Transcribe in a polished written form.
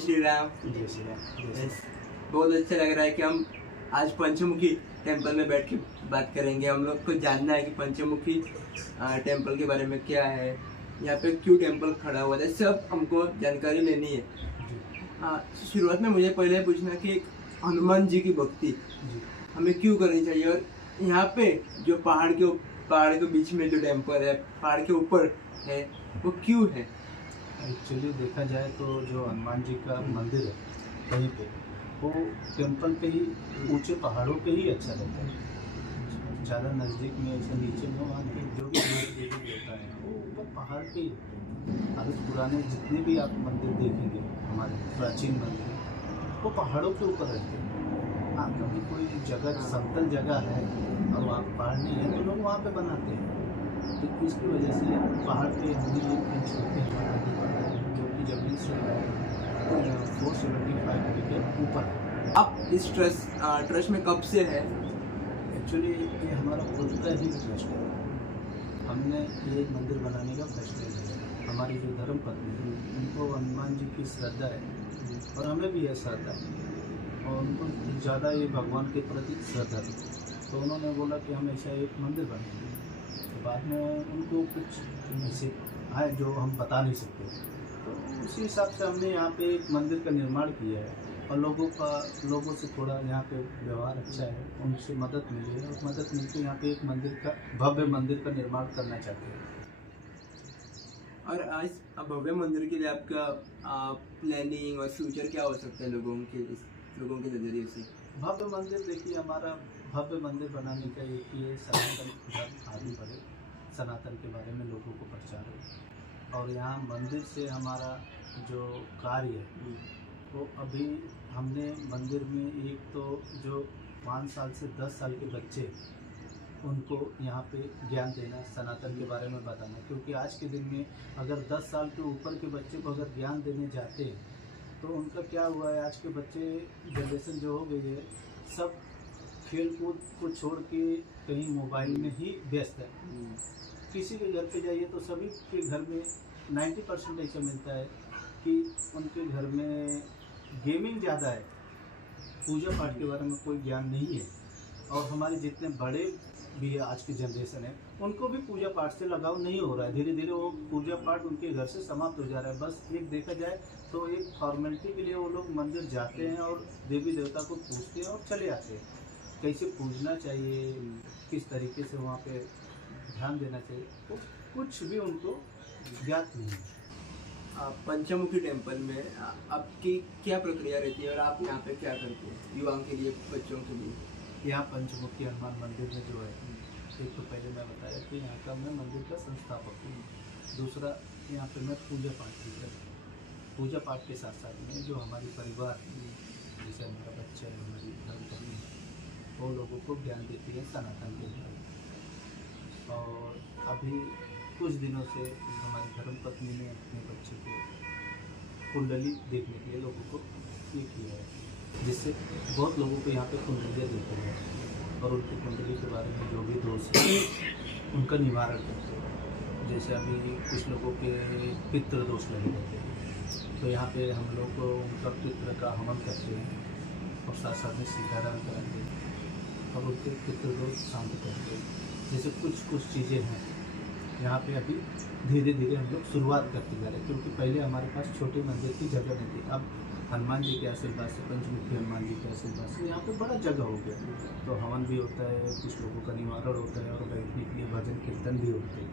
श्री राम। जय श्री राम। Yes, बहुत अच्छा लग रहा है कि हम आज पंचमुखी टेम्पल में बैठ के बात करेंगे। हम लोग को जानना है कि पंचमुखी टेम्पल के बारे में क्या है, यहाँ पे क्यों टेम्पल खड़ा हुआ है, सब हमको जानकारी लेनी है। शुरुआत में मुझे पहले पूछना कि हनुमान जी की भक्ति हमें क्यों करनी चाहिए, और यहाँ पे जो पहाड़ के बीच में जो टेम्पल है, पहाड़ के ऊपर है, वो क्यों है? एक्चुअली देखा जाए तो जो हनुमान जी का मंदिर है कहीं पे, वो टेम्पल पे ही, ऊंचे पहाड़ों पे ही अच्छा रहता है। ज़्यादा नज़दीक में ऐसे नीचे में वहाँ के जो भी देवी देवता है वो ऊपर पहाड़ पे ही होते हैं। अभी पुराने जितने भी आप मंदिर देखेंगे, हमारे प्राचीन मंदिर, वो पहाड़ों के ऊपर रहते हैं। हाँ, कभी कोई जगह समतल जगह है और वहाँ पहाड़ नहीं है तो लोग वहाँ पे बनाते हैं। तो इसकी वजह से पहाड़ पे हमने एक छोटे जो कि जमीन से 475 फीट के ऊपर है। आप इस ट्रस्ट में कब से है? एक्चुअली ये हमारा खुद का ही ट्रस्ट है। हमने ये मंदिर बनाने का फैसला लिया। हमारी जो धर्म पत्नी है उनको हनुमान जी की श्रद्धा है और हमें भी है श्रद्धा, और उनको ज़्यादा ये भगवान के प्रति श्रद्धा थी, तो उन्होंने बोला कि हम ऐसा एक मंदिर बनाएंगे। तो बाद में उनको कुछ ऐसे है जो हम बता नहीं सकते, तो उसी हिसाब से हमने यहाँ पे एक मंदिर का निर्माण किया है। और लोगों से थोड़ा यहाँ पे व्यवहार अच्छा है, उनसे मदद मिली है, और मदद मिलकर यहाँ पे एक मंदिर का, भव्य मंदिर का निर्माण करना चाहते हैं। और आज भव्य मंदिर के लिए आपका प्लानिंग और फ्यूचर क्या हो सकता है लोगों के नज़रिए से? भव्य मंदिर देखिए, हमारा भव्य मंदिर बनाने का एक ही है, सनातन धर्म आगे बढ़े, सनातन के बारे में लोगों को प्रचार हो। और यहाँ मंदिर से हमारा जो कार्य है वो अभी हमने मंदिर में एक तो जो 5 साल से 10 साल के बच्चे, उनको यहाँ पे ज्ञान देना, सनातन के बारे में बताना। क्योंकि आज के दिन में अगर 10 साल के ऊपर के बच्चे को अगर ज्ञान देने जाते हैं तो उनका क्या हुआ है, आज के बच्चे जनरेशन जो हो गई है, सब खेल कूद को छोड़ के कहीं मोबाइल में ही व्यस्त है। किसी के घर पे जाइए तो सभी के घर में 90% ऐसा मिलता है कि उनके घर में गेमिंग ज़्यादा है, पूजा पाठ के बारे में कोई ज्ञान नहीं है। और हमारे जितने बड़े भी आज की जनरेशन है, उनको भी पूजा पाठ से लगाव नहीं हो रहा है। धीरे धीरे वो पूजा पाठ उनके घर से समाप्त हो जा रहा है। बस एक देखा जाए तो एक फॉर्मेलिटी के लिए वो लोग मंदिर जाते हैं और देवी देवता को पूजते हैं और चले आते हैं। कैसे पूजना चाहिए, किस तरीके से वहाँ पे ध्यान देना चाहिए, तो कुछ भी उनको ज्ञात नहीं है। पंचमुखी टेम्पल में आपकी क्या प्रक्रिया रहती है और आप यहाँ पे क्या करते हैं युवाओं के लिए, बच्चों के लिए? यहाँ पंचमुखी हनुमान मंदिर में जो है, एक तो पहले मैं बताया कि यहाँ का मैं मंदिर का संस्थापक हूँ। दूसरा, यहाँ पे मैं पूजा पाठ भी करता हूँ। पूजा पाठ के साथ साथ में जो हमारी परिवार, जैसे हमारा बच्चा है, हमारी धर्मपत्नी है, वो लोगों को ज्ञान देती है सनातन के बारे में। और अभी कुछ दिनों से हमारी धर्मपत्नी ने अपने बच्चे को कुंडली देखने के लिए लोगों को ये किया है, जिससे बहुत लोगों को यहाँ पे कुंडलियाँ देते हैं और उनकी कुंडली के बारे में जो भी दोष है उनका निवारण करते हैं। जैसे अभी कुछ लोगों के पितृ दोष लगे रहते हैं, तो यहाँ पे हम लोग उनका पितृ का हवन करते हैं और साथ साथ में सीताराम कराते हैं और उनके पितृ दोष शांत करते हैं। जैसे कुछ चीज़ें हैं यहाँ पे अभी धीरे धीरे हम लोग शुरुआत करते जा रहे हैं, क्योंकि पहले हमारे पास छोटे मंदिर की जगह नहीं थी। अब हनुमान जी के आशीर्वाद से, पंचमुखी हनुमान जी के आशीर्वाद से यहाँ पे बड़ा जगह हो गया, तो हवन भी होता है, कुछ लोगों का निवारण होता है और बैठने के लिए भजन कीर्तन भी होते हैं।